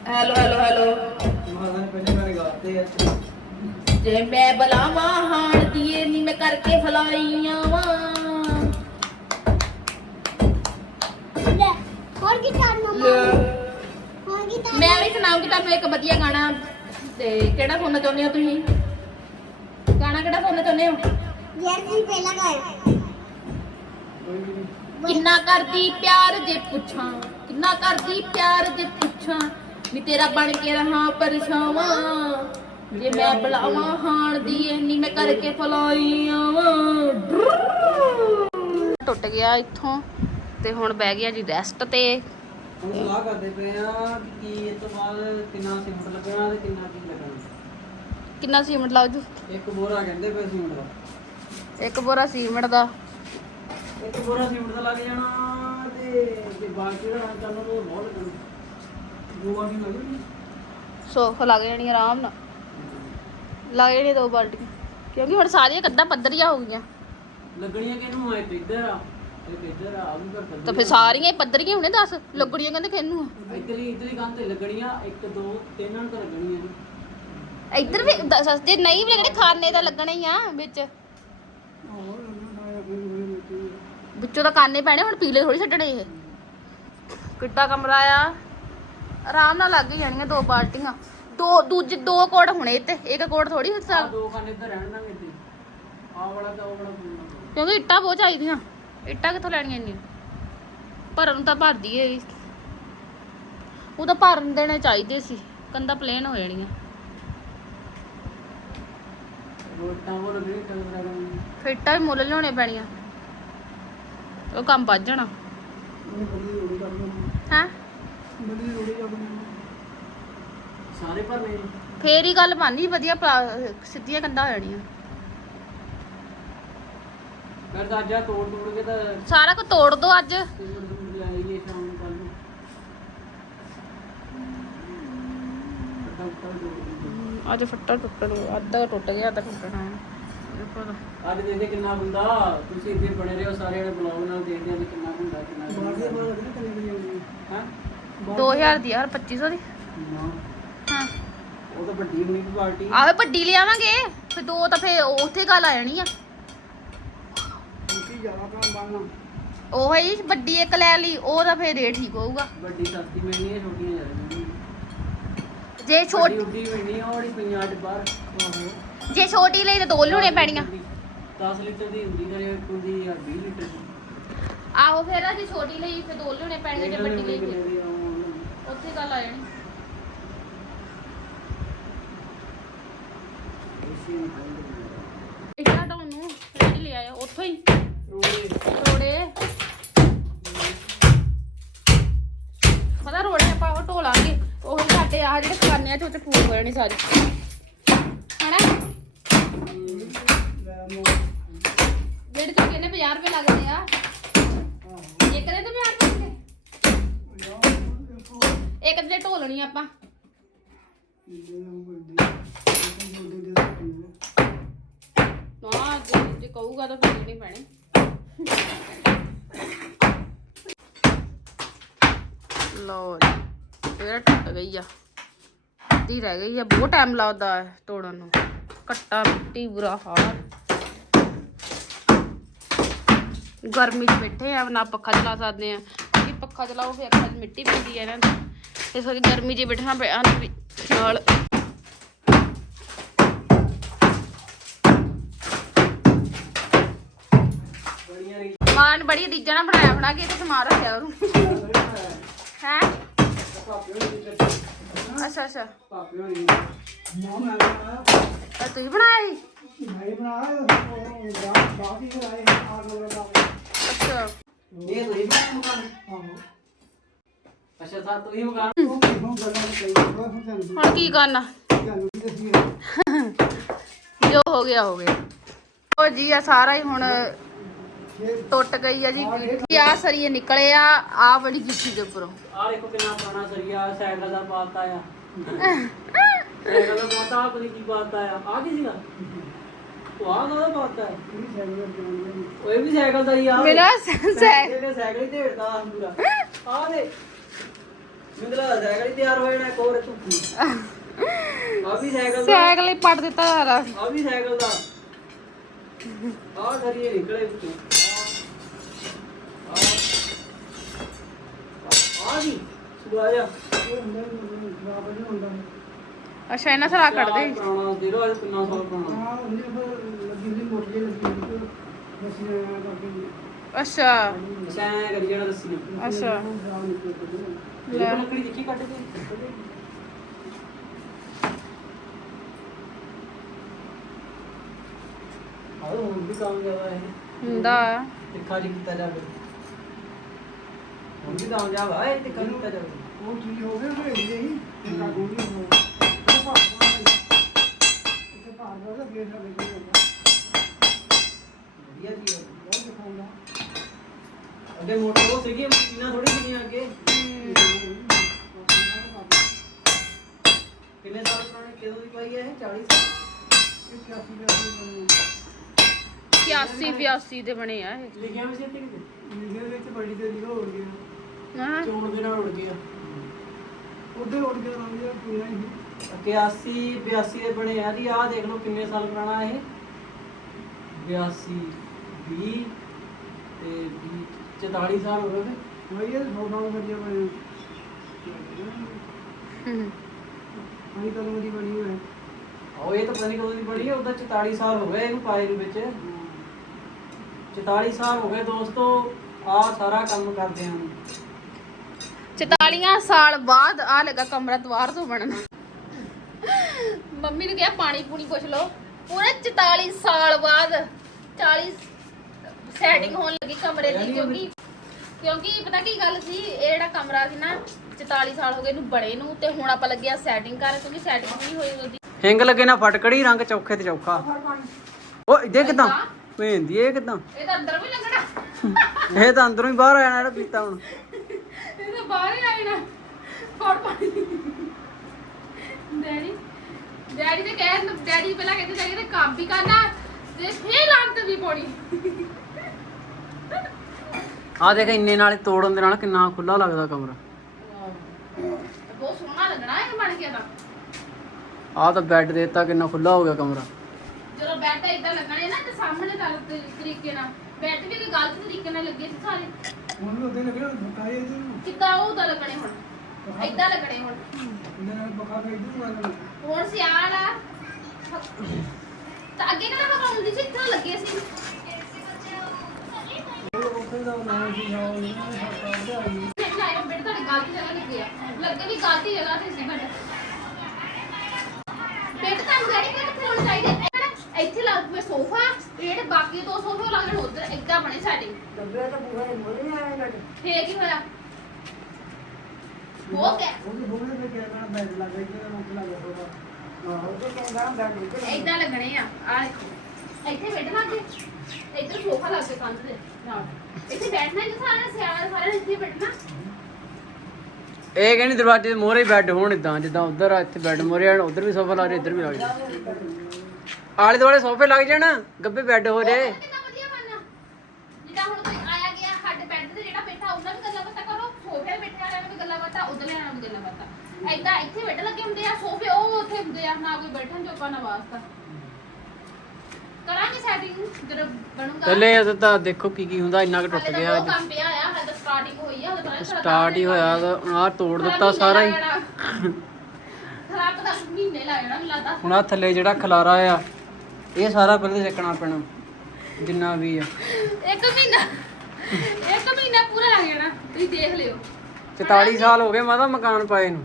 ਹੈਲੋ ਹੈਲੋ ਹੈਲੋ ਮਾਤਾ ਨੇ ਪਹਿਲੇ ਵਾਰ ਗਾਤੇ ਆ ਜੇ ਮੈਂ ਬਲਾਵਾਂ ਹਾਣ ਦੀ ਨਹੀਂ ਮੈਂ ਕਰਕੇ ਫਲਾਈ ਆਵਾਂ ਹੋਰ ਗਿਟਾਰ ਮਮਾ ਹੋਰ ਗਿਟਾਰ ਮੈਂ ਵੀ ਸੁਣਾਉਂਗੀ ਤੁਹਾਨੂੰ ਇੱਕ ਵਧੀਆ ਗਾਣਾ ਤੇ ਕਿਹੜਾ ਸੁਣਨਾ ਚਾਹੁੰਦੇ ਹੋ ਤੁਸੀਂ? ਗਾਣਾ ਕਿਹੜਾ ਸੁਣਨਾ ਚਾਹੁੰਦੇ ਹੋ? ਯਾਰ ਜੀ ਪਹਿਲਾਂ ਗਾਇਆ ਕਿੰਨਾ ਕਰਦੀ ਪਿਆਰ ਜੇ ਪੁੱਛਾਂ ਕਿੰਨਾ ਕਰਦੀ ਪਿਆਰ ਜੇ ਪੁੱਛਾਂ ਵੀ ਤੇਰਾ ਬਣ ਕੇ ਰਹਾ ਪਰਛਾਵਾਂ ਜੇ ਮੈਂ ਬੁਲਾਵਾਂ ਹਾਣ ਦੀ ਇੰਨੀ ਮੈਂ ਕਰਕੇ ਫਲਾਈ ਆਵਾਂ ਟੁੱਟ ਗਿਆ ਇੱਥੋਂ। ਤੇ ਹੁਣ ਬਹਿ ਗਿਆ ਜੀ ਰੈਸਟ ਤੇ। ਹੁਣ ਸਲਾਹ ਕਰਦੇ ਪਏ ਆ ਕਿ ਕੀ ਇਸ ਤੋਂ ਬਾਅਦ ਕਿੰਨਾ ਸੀਮਟ ਲੱਗਣਾ ਤੇ ਕਿੰਨਾ ਕੀ ਲੱਗਣਾ। ਕਿੰਨਾ ਸੀਮੈਂਟ ਲੱਗ ਜੂ? ਇੱਕ ਬੋਰਾ ਕਹਿੰਦੇ ਪਏ ਸੀਮਟ ਦਾ। ਇੱਕ ਬੋਰਾ ਸੀਮੈਂਟ ਦਾ। ਇੱਕ ਬੋਰਾ ਸੀਮਟ ਦਾ ਲੱਗ ਜਾਣਾ ਤੇ ਜੇ ਬਾਕੀ ਦਾ ਚੱਲਣ ਉਹ ਬਹੁਤ ਲੱਗਣਾ। ਦੋ ਵਾਰੀ ਲੱਗਣੀ ਸੋਖ ਲੱਗ ਜਾਣੀ ਆਰਾਮ ਨਾਲ। ਲੱਗ ਜਾਣੀ ਦੋ ਬਾਲਟੀਆਂ। ਕਿਉਂਕਿ ਹੁਣ ਸਾਰੀਆਂ ਕੱਦਾਂ ਪੱਧਰੀਆਂ ਹੋ ਗਈਆਂ। ਲੱਗਣੀਆਂ ਕਿਹਨੂੰ? ਆ ਇੱਕ ਇੱਧਰ ਆ। ਤਾਂ ਫਿਰ ਸਾਰੀਆਂ ਹੀ ਪੱਧਰੀਆਂ ਹੋਣੇ ਦੱਸ ਲੱਗਣੀਆਂ ਕਹਿੰਦੇ ਕਿਹਨੂੰ ਆ? ਇੱਧਰਲੀ ਇੱਧਰਲੀ ਕੰਨ ਤੇ ਲੱਗਣੀਆਂ ਇੱਕ ਦੋ ਤਿੰਨ ਹਨ ਤਾਂ ਲੱਗਣੀਆਂ ਜੀ। ਇੱਧਰ ਵੀ ਦ- ਸਸਤੇ ਨਹੀਂ ਵੀ ਲੱਗਣੇ ਖਾਨੇ ਦਾ ਲੱਗਣੇ ਹੀ ਆ ਵਿੱਚ। ਵਿੱਚੋਂ ਤਾਂ ਕਾਨੇ ਪੈਣੇ ਹੁਣ ਪੀਲੇ ਥੋੜੀ ਛੱਡਣੇ ਇਹ। ਕਿੱਡਾ ਕਮਰਾ ਆ। ਆਰਾਮ ਨਾਲ ਲੱਗ ਹੀ ਜਾਣੀਆਂ ਦੋ ਬਾਲਟੀਆਂ। ਦੋ ਦੂਜੇ ਦੋ ਕੋੜ ਹੋਣੇ ਤੇ ਇੱਕ ਕੋੜ ਥੋੜੀ ਹਿੱਸਾ ਦੋ ਕੰਨ ਇੱਧਰ ਰਹਿਣ ਦਾਂਗੇ ਇੱਥੇ। ਆ ਵਾਲਾ ਤਾਂ ਉਹ ਵਾਲਾ ਕਿਉਂਕਿ ਇੱਟਾਂ ਬਹੁਤ ਚਾਹੀਦੀਆਂ। ਇੱਟਾਂ ਕਿੱਥੋਂ ਲੈਣੀਆਂ ਇੰਨੀਆਂ? ਭਰਨ ਤਾਂ ਭਰਦੀ ਏ ਉਹ ਤਾਂ ਭਰਨ ਦੇਣੇ ਚਾਹੀਦੇ ਸੀ ਕੰਦਾ ਪਲੇਨ ਹੋ ਜਾਣੀਆਂ। ਇੱਟਾਂ ਵੀ ਮੁੱਲ ਲਿਆਉਣੇ ਪੈਣੀਆਂ। ਉਹ ਕੰਮ ਵੱਜ ਜਾਣਾ। ਹੈਂ? ਸਾਰੇ ਭਰਨੇ ਫੇਰ ਹੀ ਗੱਲ ਬਾਨੀ ਵਧੀਆ ਪਲਾ- ਸਿੱਧੀਆਂ ਕੰਧਾਂ ਹੋ ਜਾਣੀਆਂ। ਫਿਰ ਤਾਂ ਅੱਜ ਆ ਤੋੜ ਤੋੜ ਕੇ ਤਾਂ ਸਾਰਾ ਕੁਝ ਤੋੜ ਦੋ ਅੱਜ। ਸੀਮਟ ਸੂਮਟ ਲੈ ਆਈਏ ਸ਼ਾਮ ਨੂੰ ਕੱਲ ਨੂੰ ਫਟਾ ਫਟਾ ਤੋੜ ਦਿੰਦੇ। ਅੱਜ ਫੱਟਾ ਟੁੱਟਣ ਅੱਧਾ ਟੁੱਟ ਗਿਆ ਅੱਧਾ ਟੁੱਟਣਾ ਹੈ। ਅੱਜ ਦੇਖਦੇ ਕਿੰਨਾ ਹੁੰਦਾ। ਤੁਸੀਂ ਇੱਥੇ ਬਣੇ ਰਹੋ ਸਾਰੇ ਜਿਹੜੇ ਬਲੌਗ ਨਾਲ ਦੇਖਦੇ ਆ ਵੀ ਕਿੰਨਾ ਹੁੰਦਾ ਕਿੰਨਾ ਬਾਹਰ ਦੇ ਬਾਹਰ ਲੱਗਣਾ ਕਿੰਨੇ ਵਜੇ ਆਉਂਦੀ ਹੈ? 2000 ਦੀ ਯਾਰ 2500 ਦੀ। ਨਾ। ਹਾਂ। ਉਹ ਤਾਂ ਵੱਡੀ ਹੋਣੀ ਪਾਰਟੀ। ਆਵੇ ਵੱਡੀ ਲਿਆਵਾਂਗੇ। ਫਿਰ ਦੋ ਤਾਂ ਫੇਰ ਉੱਥੇ ਗੱਲ ਆ ਜਾਣੀ ਆ। ਕੀ ਜ਼ਿਆਦਾ ਕੰਮ ਬਣਨਾ ਉਹ ਹੀ ਵੱਡੀ ਇੱਕ ਲੈ ਲਈ ਉਹ ਤਾਂ ਫੇਰ ਰੇਟ ਠੀਕ ਹੋਊਗਾ। ਵੱਡੀ ਸਸਤੀ ਮਿਲਣੀ ਹੈ ਛੋਟੀਆਂ ਜ਼ਿਆਦਾ ਜੇ ਛੋਟੀ ਉੱਡੀ ਮਿਲਣੀ ਆ ਉਹੜੀ ਪਈਆਂ ਅੱਜ ਬਾਹਰ। ਆਹੋ ਜੇ ਛੋਟੀ ਲਈ ਤਾਂ ਦੋ ਲਿਆਉਣੀਆਂ ਪੈਣੀਆਂ। 10 ਲੀਟਰ ਦੀ ਹੁੰਦੀ ਕਰੇ ਹੁੰਦੀ ਆ 20 ਲੀਟਰ ਦੀ। ਆਹੋ ਫੇਰ ਜੇ ਛੋਟੀ ਲਈ ਫਿਰ ਦੋ ਲਿਆਉਣੀਆਂ ਪੈਣੀਆਂ ਜੇ ਵੱਡੀ ਲਈ ਫਿਰ। ਦੀ ਉੱਥੇ ਗੱਲ ਆ ਜਾਣੀ। ਇੱਟਾ ਹਟਾਉਣ ਨੂੰ ਰੇੜੀ ਲੈ ਆਇਆ ਉੱਥੋਂ ਹੀ। ਰੋੜੇ। ਪਤਾ ਰੋੜੇ ਆਪਾਂ ਉਹ ਢੋਲਾਂਗੇ। ਉਹ ਸਾਡੇ ਆ ਜਿਹੜੇ ਖਾਨੇ ਆ ਚ ਉੱਤੇ ਫੂਕ ਹੋ ਜਾਣੀ ਸਾਰੀ। ਹਨਾ? ਜਿਹੜੇ ਤੂੰ ਕਹਿੰਦੇ 50 ਰੁਪਏ ਲੱਗਦੇ ਆ। ਇੱਕ ਦੇ ਤਾਂ 50 ਰੁਪਏ ਲੱਗਦੇ। ਇੱਕ ਦੇ ਢੋਲਣੀ ਆਪਾਂ। ਨਾ ਜੇ ਕਹੂਗਾ ਤਾਂ ਫਿਰ ਨਹੀਂ ਪੈਣੀ। ਲੋ ਇਹ ਟੁੱਟ ਗਈ ਆ। ਅੱਧੀ ਰਹਿ ਗਈ ਆ, ਬਹੁਤ ਟਾਈਮ ਲੱਗਦਾ ਹੈ ਤੋੜਨ ਨੂੰ। ਕੱਟਾ ਮਿੱਟੀ, ਬੁਰਾ ਹਾਲ। ਗਰਮੀ 'ਚ ਬੈਠੇ ਆ, ਨਾ ਪੱਖਾ ਚਲਾ ਸਕਦੇ ਆ। ਕਿ ਪੱਖਾ ਚਲਾਓ, ਫਿਰ ਅੱਖਾਂ 'ਚ ਮਿੱਟੀ ਪੈਂਦੀ ਹੈ ਇਹਨਾਂ ਦੀ। ਇਸ ਕਰਕੇ ਗਰਮੀ 'ਚ ਬੈਠਣਾ ਪਿਆ ਨਾ ਨਾਲ ਮਾਂ ਨੇ ਬੜੀ ਰੀਝਾਂ ਨਾਲ ਬਣਾਇਆ ਬਣਾ ਕੇ ਤੇ ਸਮਾਨ ਰੱਖਿਆ ਉਹਨੂੰ। ਹੈ? ਅੱਛਾ ਅੱਛਾ। ਪਾਪੇ ਤੁਸੀਂ ਬਣਾਇਆ ਸੀ? ਅੱਛਾ। ਅੱਛਾ ਤਾਂ ਤੁਸੀਂ ਮਕਾਨ ਹੁਣ ਕੀ ਕਰਨਾ? ਜੋ ਹੋ ਗਿਆ ਹੋ ਗਿਆ। ਉਹ ਜੀ ਆ ਸਾਰਾ ਹੀ ਹੁਣ ਟੁੱਟ ਗਈ ਆ ਜੀ। ਆ ਸਰੀਏ ਨਿਕਲੇ ਆ ਆ ਬੜੀ ਗਿੱਟੀ ਦੇ ਉੱਪਰੋਂ। ਆ ਦੇਖੋ ਕਿੰਨਾ ਪੁਰਾਣਾ ਸਰੀਆ ਸਾਈਕਲ ਦਾ ਪਾਤਾ ਆ। ਸਾਈਕਲ ਦਾ ਪਾਤਾ ਆ ਪਤਾ ਕੀ ਪਾਤਾ ਆ। ਆ ਕੀ ਸੀਗਾ? ਉਹ ਆ ਕਾਹਦਾ ਪਾਤਾ ਉਹ ਵੀ ਸਾਈਕਲ ਦਾ ਹੀ ਆ। ਮੇਰਾ ਸਾਈਕਲ ਹੀ ਢੇੜਦਾ ਆ ਪੂਰਾ। ਆ ਦੇ। ਸਾਈਕਲ ਹੀ ਤਿਆਰ ਜਾਣਾ ਆ ਵੀ ਸਾਈਕਲ ਦਾ। ਸਾਈਕਲ ਹੀ ਪੱਟ ਦਿੱਤਾ ਆ ਵੀ ਸਾਈਕਲ ਦਾ। ਆ ਸਰੀਏ ਨਿਕਲੇ ਵਿੱਚੋਂ। ਆ ਅੱਛਾ ਇਹਨਾਂ ਸਰਾ ਕੱਢ ਦੇ ਪੁਰਾਣਾ ਜ਼ੀਰੋ ਅੱਜ ਕਿੰਨਾ ਸਾਲ ਪੁਰਾਣਾ? ਅੱਛਾ। ਸੈਂ ਕਰੀ ਜਾਣਾ ਦੱਸੀ ਨਾ ਅੱਛਾ। ਲੈ। ਲੱਕੜੀ ਦੇਖੀ ਕੱਟ ਕੇ। ਆਹ ਹੁਣ ਵੀ ਕੰਮ ਜ਼ਿਆਦਾ ਹੈ ਹੁੰਦਾ। ਤਿੱਖਾ ਜੀ ਕੀਤਾ ਜਾਵੇ। ਵੀ ਤਾਂ ਇਹ ਤੇ ਕਰੀ ਤਾਂ ਉਹ ਚੀਜ਼ ਹੋ ਗਈ। ਹੋ ਭਾਰ ਭਾਰ ਦਾ ਫੇਰ ਨਾ ਲੱਗੀ ਹੋਗਾ ਵਧੀਆ ਜੀ ਬਹੁਤ ਦਿਖਾਉਂਦਾ। ਅੱਗੇ ਮੋਟਰ ਉਹ ਸੀਗੀ ਮਸ਼ੀਨਾਂ ਥੋੜੀ ਸੀਗੀਆਂ ਅੱਗੇ। ਕਿੰਨੇ ਸਾਲ ਪੁਰਾਣੀ ਕਿਦੋਂ ਦੀ ਪਾਈ ਹੈ ਇਹ? 40 ਸਾਲ? ਇਹ 81 ਦਾ ਸੀ 81 82 ਦੇ ਬਣੇ ਆ ਇਹ। ਲਿਖਿਆ ਵੀ ਸੀ ਇੱਥੇ ਕਿਤੇ? ਨਿਸ਼ੇ ਵਿੱਚ ਬੜੀ ਤੇ ਲਿਖੋ ਹੋ ਗਿਆ ਹਾਂ। ਚੋਣ ਦੇ ਨਾਲ ਉੜ ਗਿਆ ਉਧਰ ਉੱਡ ਗਿਆ ਨਾਮ ਜਿਹਾ ਪੂਰਾ ਹੀ 81 82 ਦੇ ਬਣੇ ਆ ਜੀ ਆਹ ਦੇਖ ਲਓ ਕਿੰਨੇ ਸਾਲ ਪੁਰਾਣਾ ਇਹ। 82 20 ਤੇ 20 44 ਸਾਲ ਹੋ ਗਏ ਵਈ ਇਹ ਸੌਦਾ ਵਧੀਆ ਬਣੇ ਹਮ। ਅਹੀਂ ਕਦੋਂ ਦੀ ਬਣੀ ਹੋਏ ਉਹ ਇਹ ਤਾਂ ਪਤਾ ਨਹੀਂ ਕਦੋਂ ਦੀ ਬਣੀ ਹੈ ਉਹਦਾ 44 ਸਾਲ ਹੋ ਗਏ ਇਹਨੂੰ ਪਾਏ ਨੂੰ ਵਿੱਚ। 44 ਸਾਲ ਹੋ ਗਏ ਦੋਸਤੋ ਆ ਸਾਰਾ ਕੰਮ ਕਰਦੇ ਹਨ 44 ਸਾਲ ਬਾਅਦ ਆ ਲਗਾ ਕਮਰਾ ਦੁਆਰ ਤੋਂ ਬਣਨ। ਮੰਮੀ ਨੂੰ ਕਿਹਾ ਪਾਣੀ ਪੂਣੀ ਪੁੱਛ ਲਓ। ਪੂਰੇ 44 ਸਾਲ ਬਾਅਦ 40 ਸੈਟਿੰਗ ਹੋਣ ਲੱਗੀ ਕਮਰੇ ਦੀ ਕਿਉਂਕਿ ਕਿਉਂਕਿ ਪਤਾ ਕੀ ਗੱਲ ਸੀ ਇਹ ਜਿਹੜਾ ਕਮਰਾ ਸੀ ਨਾ 44 ਸਾਲ ਹੋ ਗਏ ਇਹਨੂੰ ਬੜੇ ਨੂੰ ਤੇ ਹੁਣ ਆਪਾਂ ਲੱਗਿਆ ਸੈਟਿੰਗ ਕਰ ਕਿਉਂਕਿ ਸੈਟਿੰਗ ਨਹੀਂ ਹੋਈ ਉਹਦੀ। ਹਿੰਗ ਲੱਗੇ ਨਾ ਫਟਕੜੀ ਰੰਗ ਚੌਖੇ ਤੇ ਚੌਖਾ। ਉਹ ਇਹਦੇ ਕਿਦਾਂ? ਭੇਂਦੀ ਇਹ ਕਿਦਾਂ? ਇਹ ਤਾਂ ਅੰਦਰ ਵੀ ਲੱਗਣਾ ਇਹ ਤਾਂ ਅੰਦਰੋਂ ਹੀ ਬਾਹਰ ਆਇਆ ਜਿਹੜਾ ਪੀਤਾ ਹੁਣ। ਤਾਂ ਬਾਹਰ ਹੀ ਆਏ ਨਾ। ਫੜ ਪਾਣੀ ਡੈਡੀ ਡੈਡੀ ਤੇ ਕਹਿ ਡੈਡੀ ਪਹਿਲਾਂ ਕਹਿੰਦੇ ਕਿ ਕੰਮ ਵੀ ਕਰਨਾ ਤੇ ਫੇਰ ਲਾਂਤ ਵੀ ਪਾਉਣੀ। ਆ ਦੇਖ ਇੰਨੇ ਨਾਲ ਤੋੜਨ ਦੇ ਨਾਲ ਕਿੰਨਾ ਖੁੱਲਾ ਲੱਗਦਾ ਕਮਰਾ। ਬਹੁਤ ਸੋਹਣਾ ਲੱਗਣਾ ਇਹ ਬਣ ਗਿਆ ਤਾਂ। ਆ ਤਾਂ ਬੈੱਡ ਦੇਤਾ ਕਿੰਨਾ ਖੁੱਲਾ ਹੋ ਗਿਆ ਕਮਰਾ। ਜਦੋਂ ਬੈੱਡ ਇਦਾਂ ਲੱਗਣੇ ਨਾ ਤੇ ਸਾਹਮਣੇ ਤਰੀਕੇ ਨਾਲ। ਬੈੱਡ ਵੀ ਕੋਈ ਗਲਤ ਤਰੀਕੇ ਨਾਲ ਲੱਗੇ ਸੀ ਸਾਰੇ। ਹੁਣ ਵੀ ਉਹਦੇ ਲੱਗੇ ਬਕਾਏ ਇਧਰ ਨੂੰ। ਕਿੱਦਾਂ ਉਹ ਤਾਂ ਲੱਗਣੇ ਹੁਣ? ਇਦਾਂ ਲੱਗਣੇ ਹੁਣ। ਇਹਨਾਂ ਨਾਲ ਬਕਾ ਕੇ ਇਧਰ ਨੂੰ ਆ ਹੁਣ ਸਿਆਲ ਆ। ਤਾਂ ਅੱਗੇ ਕਿਹੜਾ ਹੁੰਦੀ ਸੀ? ਇੱਥੇ ਲੱਗੇ ਸੀ? ਉੱਥੇ ਦਾ ਨਾਮ ਸੀ ਨਾ ਉਹ ਸਰਕਾਰ ਦਾ ਆਈ ਇੱਥੇ ਆਏ ਬੈੱਡ ਤੁਹਾਡੀ ਗਲਤੀ ਜਗ੍ਹਾ ਲੱਗੇ ਆ। ਲੱਗੇ ਵੀ ਗਲਤੀ ਜਗ੍ਹਾ ਤੇ ਸੀ ਬੈੱਡ ਬੈੱਡ ਤੁਹਾਨੂੰ ਡੈਡੀ ਕਿੱਥੇ ਹੋਣਾ ਚਾਹੀਦਾ? ਇੱਥੇ ਲੱਗ ਪਏ ਸੋਫਾ। ਇਹ ਬਾਕੀ ਦੋ ਸੋਫੇ ਲੱਗਣ ਉਧਰ ਏਦਾਂ ਬਣੇ ਸਾਡੇ। ਡੱਬੇ ਤਾਂ ਪੂਰਾ ਹੀ ਮੋੜੇ ਨਹੀਂ ਆਇਆ ਲੱਗ ਫੇਰ ਕੀ ਹੋਇਆ? ਹੋ ਗਿਆ ਉਹਦੇ ਹੋਣੇ ਤੇ ਕਿਹਾ ਕਹਣਾ ਬੈਠ ਲੱਗ ਗਈ ਤੇ ਮੁੱਕ ਲੱਗ ਗਿਆ ਆਹੋ ਤੇ ਕਹਿੰਦਾ ਬੈਠ ਨਿਕਲ ਏਦਾਂ ਲੱਗਣੇ ਆ ਆ ਦੇਖੋ। ਇੱਥੇ ਬੈਠਣਾ ਅੱਗੇ ਇੱਧਰ ਸੋਫਾ ਲੱਗ ਕੇ ਕੰਧ ਦੇ ਨਾਲ। ਇੱਥੇ ਬੈਠਣਾ ਜੀ ਸਾਰਾ ਸਿਆਲ ਸਾਰਾ ਇੱਥੇ ਬੈਠਣਾ। ਇਹ ਕਹਿੰਦੀ ਦਰਵਾਜ਼ੇ ਦੇ ਮੋਹਰੇ ਬੈੱਡ ਹੋਣ ਇਦਾਂ ਜਿੱਦਾਂ ਉਧਰ ਆ ਇੱਥੇ ਬੈੱਡ ਮੋਹਰੇ ਆਣ ਉਧਰ ਵੀ ਸੋਫਾ ਲੱਗ ਰਿਹਾ ਇੱਧਰ ਵੀ ਲੱਗ ਰਿਹਾ ਆਲੇ ਦੁਆਲੇ ਸੋਫੇ ਲੱਗ ਜਾਣ ਗੱਬੇ ਬੈੱਡ ਹੋ ਜਾਏ। ਕਿੰਨਾ ਵਧੀਆ ਬਣਨਾ ਜਿੱਦਾਂ ਹੁਣ ਕੋਈ ਆਇਆ ਗਿਆ ਸਾਡੇ ਬੈੱਡ ਤੇ ਜਿਹੜਾ ਬੈਠਾ ਉਹਨਾਂ ਵੀ ਗੱਲਾਂ ਬਾਤਾਂ ਕਰੋ। ਸੋਫੇ ਤੇ ਬੈਠੇ ਵਾਲਿਆਂ ਨੂੰ ਵੀ ਗੱਲਾਂ ਬਾਤਾਂ ਉਧਰ ਵਾਲਿਆਂ ਨੂੰ ਵੀ ਗੱਲਾਂ ਬਾਤਾਂ। ਏਦਾਂ ਇੱਥੇ ਬੈੱਡ ਲੱਗੇ ਹੁੰਦੇ ਆ ਸੋਫੇ ਉਹ ਉੱਥੇ ਹੁੰਦੇ ਆ ਨਾ ਕੋਈ ਬੈਠਣ ਜੋਗਾ ਨਾ ਵਾਸਤਾ। ਕਰਾਂਗੇ ਸੈਟਿੰਗ ਜਦੋਂ ਬਣੂਗਾ। ਪਹਿਲੇ ਤਾਂ ਦੇਖੋ ਕੀ ਕੀ ਹੁੰਦਾ ਇੰਨਾ ਕੁ ਟੁੱਟ ਹਾਲੇ ਤਾਂ ਗਿਆ। ਬਹੁਤ ਕੰਮ ਪਿਆ ਆ ਹਾਲੇ ਤਾਂ ਸਟਾਰਟਿੰਗ ਹੋਈ ਆ ਹਾਲੇ ਤਾਂ ਸਾਡਾ ਸਟਾਰਟ ਹੀ ਹੋਇਆ ਆ ਤੋੜ ਦਿੱਤਾ ਸਾਰਾ ਹੀ। ਖਰਾਬ ਦਾ ਮਹੀਨੇ ਲੱਗ ਜਾਣਾ ਮੈਨੂੰ ਲੱਗਦਾ। ਹੁਣ ਆ ਥੱਲੇ ਜਿਹੜਾ ਖਲਾਰਾ ਆ ਇਹ ਸਾਰਾ ਪਹਿਲੇ ਚੱਕਣਾ ਪੈਣਾ ਜਿੰਨਾ ਵੀ ਆ। ਇੱਕ ਮਹੀਨਾ ਇੱਕ ਮਹੀਨਾ ਪੂਰਾ ਲੱਗ ਜਾਣਾ ਤੁਸੀਂ ਦੇਖ ਲਿਓ। 44 ਸਾਲ ਹੋ ਗਏ ਮਾਤਾ ਮਕਾਨ ਪਾਏ ਨੂੰ।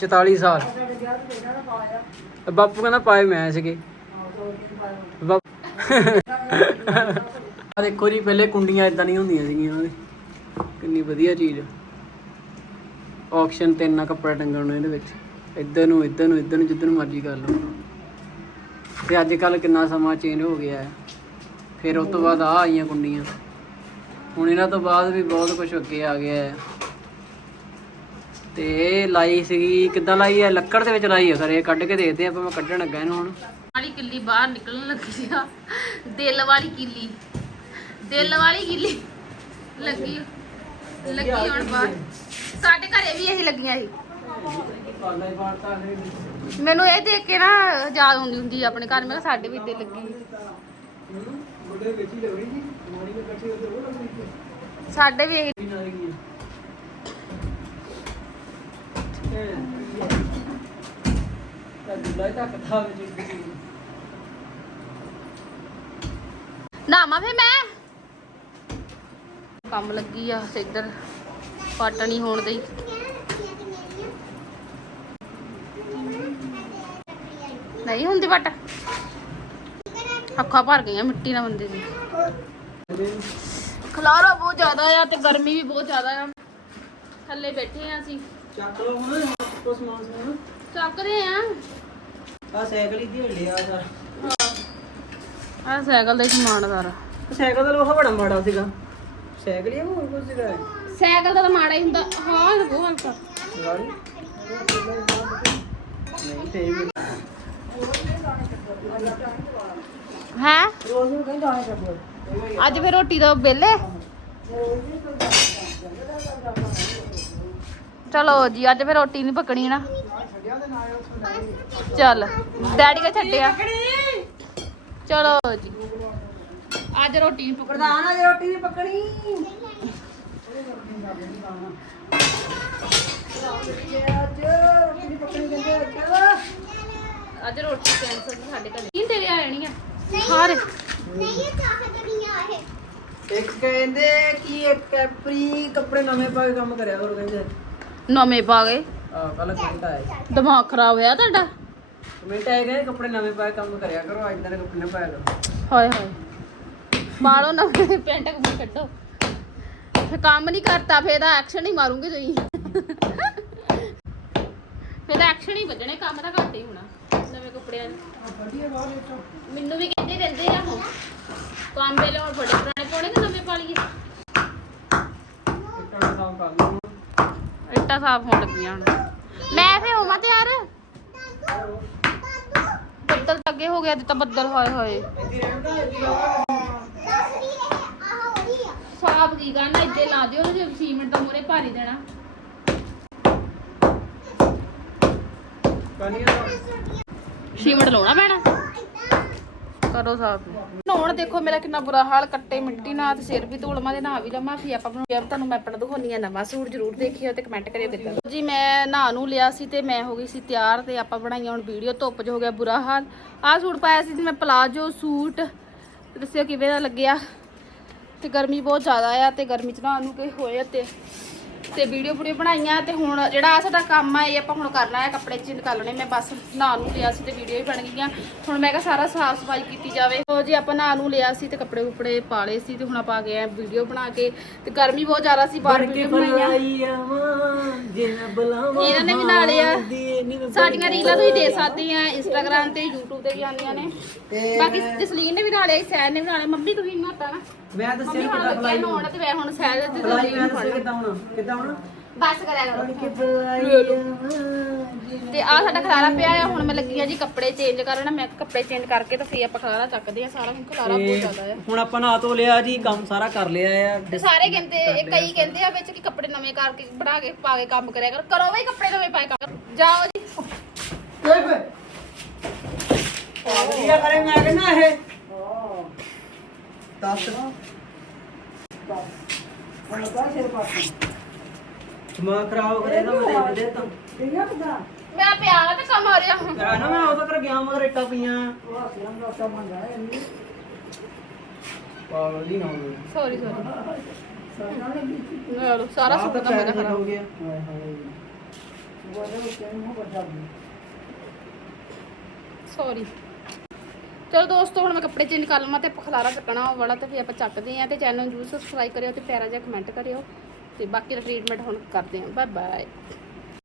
44 ਸਾਲ। ਦਾ ਬਾਪੂ ਕਹਿੰਦਾ ਪਾਏ ਮੈਂ ਸੀਗੇ। ਦੋ ਆ ਦੇਖੋ ਜੀ ਪਹਿਲੇ ਕੁੰਡੀਆਂ ਇਦਾਂ ਨਹੀਂ ਹੁੰਦੀਆਂ ਸੀਗੀਆਂ ਉਹਦੇ। ਕਿੰਨੀ ਵਧੀਆ ਚੀਜ਼ ਆਕਸ਼ਨ ਤੇ ਇੰਨਾ ਕੱਪੜਾ ਟੰਗਣ ਨੂੰ ਇਹਦੇ ਵਿੱਚ। ਇੱਧਰ ਨੂੰ ਇੱਧਰ ਨੂੰ ਇੱਧਰ ਨੂੰ ਜਿੱਧਰ ਨੂੰ ਮਰਜ਼ੀ ਕਰ ਲਓ। ਤੇ ਅੱਜ ਕੱਲ ਕਿੰਨਾ ਸਮਾਂ ਚੇਂਜ ਹੋ ਗਿਆ ਹੈ। ਫਿਰ ਉਸ ਤੋਂ ਬਾਅਦ ਆ ਆਈਆਂ ਕੁੰਡੀਆਂ। ਹੁਣ ਇਹਨਾਂ ਤੋਂ ਬਾਅਦ ਵੀ ਬਹੁਤ ਕੁਝ ਅੱਗੇ ਆ ਗਿਆ ਹੈ। ਤੇ ਇਹ ਲਾਈ ਸੀਗੀ, ਕਿੱਦਾਂ ਲਾਈ ਹੈ? ਲੱਕੜ ਦੇ ਵਿੱਚ ਲਾਈ ਹੈ ਸਰ, ਇਹ ਕੱਢ ਕੇ ਦੇਖਦੇ ਆਪਾਂ, ਮੈਂ ਕੱਢਣ ਲੱਗਾ ਇਹਨੂੰ ਹੁਣ। ਵਾਲੀ ਕਿੱਲੀ ਬਾਹਰ ਨਿਕਲਣ ਲੱਗੀ ਆ। ਦਿਲ ਵਾਲੀ ਕਿੱਲੀ। ਦਿਲ ਵਾਲੀ ਕਿੱਲੀ। ਲੱਗੀ ਲੱਗੀ ਹੁਣ ਬਾਹਰ। ਸਾਡੇ ਘਰੇ ਵੀ ਇਹ ਲੱਗੀਆਂ ਸੀ। ਮੈਨੂੰ ਇਹ ਦੇਖ ਕੇ ਨਾ ਯਾਦ ਆਉਂਦੀ ਹੁੰਦੀ ਆ ਆਪਣੇ ਘਰ ਮੈਂ ਕਿਹਾ ਸਾਡੇ ਵੀ ਇੱਦਾਂ ਲੱਗੀ। ਦੇ ਸਾਡੇ ਵੀ ਨਾਮਾ ਫੇ ਮੈਂ। ਕੰਮ ਲੱਗੀ ਆ ਇੱਧਰ ਪੱਟ ਨਹੀਂ ਹੋਣ ਦਈ। ਨਹੀਂ ਹੁੰਦੀ ਪੱਟ ਅੱਖਾਂ ਭਰ ਗਈਆਂ ਮਿੱਟੀ ਨਾਲ ਬੰਦੇ ਦੀ ਖਲਾਰਾ ਬਹੁਤ ਜ਼ਿਆਦਾ ਆ ਤੇ ਗਰਮੀ ਵੀ ਬਹੁਤ ਜ਼ਿਆਦਾ ਆ। ਥੱਲੇ ਬੈਠੇ ਆ ਅਸੀਂ। ਚੱਕ ਲਓ ਹੁਣ ਕੋ ਸਮਾਨ ਸਮੂਨ। ਚੱਕਦੇ ਆ। ਆ ਸਾਈਕਲ ਹੀ ਢੇੜ ਲਿਆ ਸਾਰਾ। ਆ ਸਾਈਕਲ ਦਾ ਹੀ ਸਮਾਨ ਸਾਰਾ। ਸਾਈਕਲ ਦਾ ਲੋਹਾ ਬੜਾ ਮਾੜਾ ਸੀਗਾ। ਸਾਈਕਲ ਹੀ ਆ, ਹੋਰ ਕੁਝ ਸੀਗਾ? ਸਾਈਕਲ ਦਾ ਤਾਂ ਮਾੜਾ ਹੀ ਹੁੰਦਾ। ਹਾਂ ਲੱਗੋ ਹਲਕਾ। ਨਹੀਂ ਤੇ ਹੈ ਰੋਜ਼ ਨੂੰ ਕਹਿੰਦਾ ਆਏ ਕਰ ਅੱਜ ਫੇਰ ਰੋਟੀ ਦਾ ਬੇਲੇ ਚਲੋ ਜੀ ਅੱਜ ਫੇਰ ਰੋਟੀ ਨਹੀਂ ਪਕਣੀ ਨਾ ਛੱਡਿਆ ਤੇ ਨਾ ਉੱਥੋਂ ਚੱਲ ਡੈਡੀ ਕਾ ਛੱਡਿਆ ਚਲੋ ਜੀ ਅੱਜ ਰੋਟੀ ਨਹੀਂ ਪਕੜਦਾ ਪ੍ਰਧਾਨ ਅੱਜ ਰੋਟੀ ਨਹੀਂ ਪੱਕਣੀ ਅੱਜ ਰੋਟੀ ਕੈਂਸਲ ਸਾਡੇ ਘਰੇ। ਕੀ ਤੇਰੇ ਆ ਜਾਣੀ ਆ। ਨਹੀਂ ਇਹ ਚਾਹਤ ਨਹੀਂ ਆ ਇਹ। ਇੱਕ ਕਹਿੰਦੇ ਕਿ ਇੱਕ ਕੈਪਰੀ ਕੱਪੜੇ ਨਵੇਂ ਪਾ ਕੇ ਕੰਮ ਕਰਿਆ ਹੋਰ ਕਹਿੰਦੇ। ਨਵੇਂ ਪਾ ਗਏ ਆ ਕੱਲ ਕਮੈਂਟ ਆਇਆ ਦਿਮਾਗ ਖਰਾਬ ਹੋਇਆ ਤੁਹਾਡਾ? ਕਮੈਂਟ ਆਇਆ ਕਿ ਕੱਪੜੇ ਨਵੇਂ ਪਾ ਕੇ ਕੰਮ ਕਰਿਆ ਕਰੋ ਅੱਜ ਦੇ ਕੱਪੜੇ ਨਾ ਪਾਇਆ ਕਰੋ। ਹਾਏ ਹਾਏ। ਮਾਰੋ ਨਵੇਂ ਪੈਂਟ ਕਮੀ ਕੱਢੋ। ਫੇ ਕੰਮ ਨਹੀਂ ਕਰਤਾ ਫੇਰ ਤਾਂ ਐਕਸ਼ਨ ਹੀ ਮਾਰੂਗੇ ਤੁਸੀਂ। ਫੇਰ ਤਾਂ ਐਕਸ਼ਨ ਹੀ ਵੱਜਣੇ ਕੰਮ ਤਾਂ ਘੱਟ ਹੀ ਹੋਣਾ। ਬਾਹਰ ਇੱਥੋਂ ਮੈਨੂੰ ਵੀ ਕਹਿੰਦੇ ਰਹਿੰਦੇ ਆ ਉਹ। ਕੰਮ ਵੇਲੇ ਹੁਣ ਬੜੇ ਪੁਰਾਣੇ ਪਾਉਣੇ ਕਿ ਨਵੇਂ ਪਾ ਲਈਏ? ਇੱਟਾਂ ਦਾ ਕੰਮ ਕਰ ਲਓ ਇੱਟਾਂ ਸਾਫ਼ ਹੋਣ ਲੱਗੀਆਂ ਹੁਣ। ਮੈਂ ਫੇ ਹੋਵਾਂ ਤੇ ਯਾਰ ਬੱਦਲ ਤਾਂ ਅੱਗੇ ਹੋ ਗਿਆ ਤੇ ਤਾਂ ਬੱਦਲ ਹੋਏ ਹੋਏ। ਦੱਸ ਵੀ ਰਹੇ ਆਹ ਹੋਈ ਆ ਸਾਫ਼ ਕੀ ਕਰਨਾ ਇੱਥੇ ਲਾ ਦਿਓ ਜੇ 6 ਮਿੰਟ ਤਾਂ ਮੂਰੇ ਭਾਰੀ ਦੇਣਾ। ਕਾਨੀਆਂ 6 ਲਾਉਣਾ ਪੈਣਾ ਕਰੋ ਸਾਫ਼ ਨਹਾਉਣ ਦੇਖੋ ਮੇਰਾ ਕਿੰਨਾ ਬੁਰਾ ਹਾਲ, ਕੱਟੇ ਮਿੱਟੀ ਨਾਲ ਤੇ ਸਿਰ ਵੀ ਧੋਲਮਾ ਦੇ ਨਹਾ ਵੀ ਲਵਾਂ, ਫਿਰ ਆਪਾਂ ਨੂੰ ਯਾਰ ਤੁਹਾਨੂੰ ਮੈਂ ਆਪਣਾ ਦਿਖਾਉਣੀ ਆ ਨਵਾਂ ਸੂਟ, ਜ਼ਰੂਰ ਦੇਖਿਓ ਤੇ ਕਮੈਂਟ ਕਰਿਓ ਕਿੱਦਾਂ। ਜੀ, ਮੈਂ ਨਹਾ ਨੂੰ ਲਿਆ ਸੀ ਤੇ ਮੈਂ ਹੋ ਗਈ ਸੀ ਤਿਆਰ ਤੇ ਆਪਾਂ ਬਣਾਈਆਂ ਹੁਣ ਵੀਡੀਓ ਧੁੱਪ 'ਚ ਹੋ ਗਿਆ ਬੁਰਾ ਹਾਲ। ਆਹ ਸੂਟ ਪਾਇਆ ਸੀ ਤੇ ਮੈਂ ਪਲਾਜੋ ਸੂਟ। ਦੱਸਿਓ ਕਿਵੇਂ ਦਾ ਲੱਗਿਆ। ਤੇ ਗਰਮੀ ਬਹੁਤ ਜ਼ਿਆਦਾ ਆ ਤੇ ਗਰਮੀ 'ਚ ਨਹਾਉਣ ਨੂੰ ਕੋਈ ਹੋਏ ਤੇ ਤੇ ਵੀਡੀਓ ਵੀਡੀਓ ਬਣਾਈਆਂ ਤੇ ਹੁਣ ਜਿਹੜਾ ਆ ਸਾਡਾ ਕੰਮ ਆ ਇਹ ਆਪਾਂ ਹੁਣ ਕਰਨਾ ਹੈ ਕੱਪੜੇ ਚੇਂਜ ਕਰ ਲੈਣੇ ਮੈਂ ਬਸ ਨਹਾ ਨੂੰ ਲਿਆ ਸੀ ਤੇ ਵੀਡੀਓ ਵੀ ਬਣ ਗਈਆਂ। ਹੁਣ ਮੈਂ ਕਿਹਾ ਸਾਰਾ ਸਾਫ਼ ਸਫ਼ਾਈ ਕੀਤੀ ਜਾਵੇ। ਉਹ ਜੀ ਆਪਾਂ ਨਹਾ ਨੂੰ ਲਿਆ ਸੀ ਤੇ ਕੱਪੜੇ ਕੁਪੜੇ ਪਾ ਲਏ ਸੀ ਤੇ ਹੁਣ ਆਪਾਂ ਆ ਗਏ ਆ ਵੀਡੀਓ ਬਣਾ ਕੇ। ਤੇ ਗਰਮੀ ਬਹੁਤ ਜ਼ਿਆਦਾ ਸੀ ਬਾਹਰ ਵੀਡੀਓ ਬਣਾਈਆਂ। ਇਹਨਾਂ ਨੇ ਵੀ ਦੀ ਨੀ ਸਾਡੀਆਂ ਰੀਲਾਂ ਤੁਸੀਂ ਦੇਖ ਸਕਦੇ ਆ ਇੰਸਟਾਗ੍ਰam ਤੇ YouTube ਤੇ ਵੀ ਆਉਂਦੀਆਂ ਨੇ। ਤੇ ਬਾਕੀ ਜਸਲੀਨ ਨੇ ਵੀ ਨਾਲੇ ਸੈਰ ਨੇ ਵੀ ਨਾਲੇ ਮੰਮੀ ਤੁਸੀਂ ਨਾ। ਮੈਂ ਦੱਸਿਆ ਮੰਮੀ ਹੁਣ ਕਿੱਦਾਂ ਲੱਗਿਆ ਫਲਾਈ ਨਹਾਉਣ ਤੇ ਮੈਂ ਹੁਣ ਸੈਰ ਤੇ ਜਸਲੀਨ ਮੈਂ ਨੂੰ ਦੱਸਿਆ। ਕਿੱਦਾਂ ਹੋਣਾ? ਕਿੱਦਾਂ ਹੋਣਾ? ਬਸ ਕਰਿਆ ਕਰੋ। ਤੇ ਆ ਸਾਡਾ ਖਲਾਰਾ ਪਿਆ ਆ ਹੁਣ ਮੈਂ ਲੱਗੀ ਆ ਜੀ ਕੱਪੜੇ ਚੇਂਜ ਕਰਨ। ਮੈਂ ਕੱਪੜੇ ਚੇਂਜ ਕਰਕੇ ਤਾਂ ਫੇਰ ਆਪਾਂ ਖਲਾਰਾ ਚੱਕਦੇ ਆ ਸਾਰਾ। ਹੁਣ ਖਲਾਰਾ ਬਹੁਤ ਜ਼ਿਆਦਾ ਆ। ਹੁਣ ਆਪਾਂ ਨਾ ਧੋ ਲਿਆ ਜੀ ਕੰਮ ਸਾਰਾ ਕਰ ਲਿਆ ਆ। ਤੇ ਸਾਰੇ ਕਹਿੰਦੇ ਇਹ ਕਈ ਕਹਿੰਦੇ ਆ ਵਿੱਚ ਕਿ ਕੱਪੜੇ ਨਵੇਂ ਕਰਕੇ ਬਣਾ ਕੇ ਪਾ ਕੇ ਕੰਮ ਕਰਿਆ ਕਰੋ। ਕਰੋ ਬਈ ਕੱਪੜੇ ਨਵੇਂ ਪਾਏ ਕਰ। ਜਾਓ ਜੀ। ਵਧੀਆ ਕਰੇ ਮੈਂ ਕਹਿੰਦਾ ਇਹ। ਦੱਸ। ਹੁਣ ਤਾਂ ਸਿਰ ਪਾਸ ਦਿਮਾਗ ਖਰਾਬ ਕਰੇ ਤਾਂ ਮੈਂ ਦੇ ਦਿੱਤਾ ਕਿੰਨਾ ਪਤਾ ਮੈਂ ਪਿਆ ਤੇ ਕੰਮ ਆ ਰਿਹਾ। ਮੈਂ ਨਾ ਮੈਂ ਉਦੋਂ ਕਰ ਗਿਆ ਮਗਰ ਇੱਟਾਂ ਪਈਆਂ। ਦਾ ਹੈ ਪਾਗਲ ਹੀ ਨਾ ਹੋਵੇ। ਸੌਰੀ ਸੌਰੀ ਸਾਰਾ ਸੁੱਕ ਦਾ ਮੇਰਾ ਖਰਾਬ ਹੋ ਗਿਆ। ਹਾਏ ਹਾਏ ਸੌਰੀ ਚਲੋ ਦੋਸਤੋ, ਹੁਣ ਮੈਂ ਕੱਪੜੇ ਚੇਂਜ ਕਰ ਲਵਾਂ ਤੇ ਆਪਾਂ ਖਲਾਰਾ ਚੱਕਣਾ ਉਹ ਵਾਲਾ ਤੇ ਫਿਰ ਆਪਾਂ ਚੱਕਦੇ ਆਂ ਤੇ ਚੈਨਲ ਨੂੰ ਜਰੂਰ ਸਬਸਕ੍ਰਾਈਬ ਕਰਿਓ ਤੇ ਪਿਆਰਾ ਜਿਹਾ ਕਮੈਂਟ ਕਰਿਓ ਤੇ ਬਾਕੀ ਦਾ ਟ੍ਰੀਟਮੈਂਟ ਹੁਣ ਕਰਦੇ ਆਂ ਬਾਏ ਬਾਏ